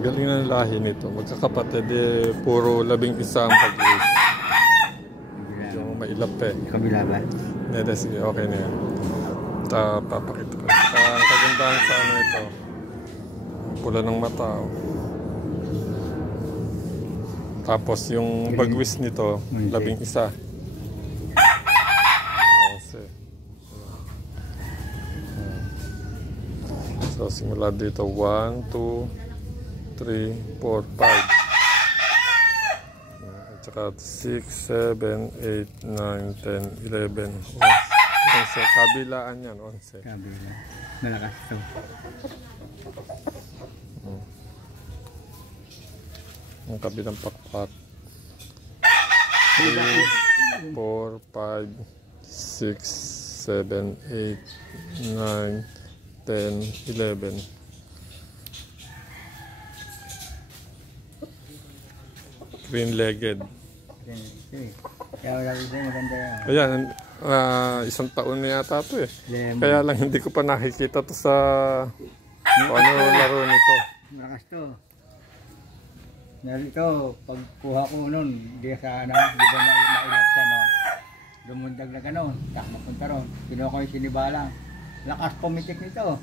Galing ng lahi nito. Magkakapatid eh, puro 11 ang pag-race. Yung mailap eh. Kabila ba? Hindi, sige, okay na yan. Papakita ko. Ang kagandahan sa ano ito. Pula ng mata. Oh. Tapos yung bagwis nito, 11. So simula dito 1, 2, 3, 4, 5. At saka 6, 7, 8, 9, 10, 11. 11. Kabilaan yan, 11. Kabila. Malakas to. Ang kabilang pakpak. 3, 4, 5, 6, 7, 8, 9, 10, 11. Green-legged. Kaya wala ko maganda yan. Ayan, isang taon na yata ito eh. Lemon. Kaya lang hindi ko pa nakikita to sa kung ano laro nito. Malakas to. Dahil ito, pagkuha ko nun, di sa ano, di ba mailap siya no? Dumundag na gano'n, tak mapunta ron. Kinuha ko yung sinibalang. Lakas pumitik nito.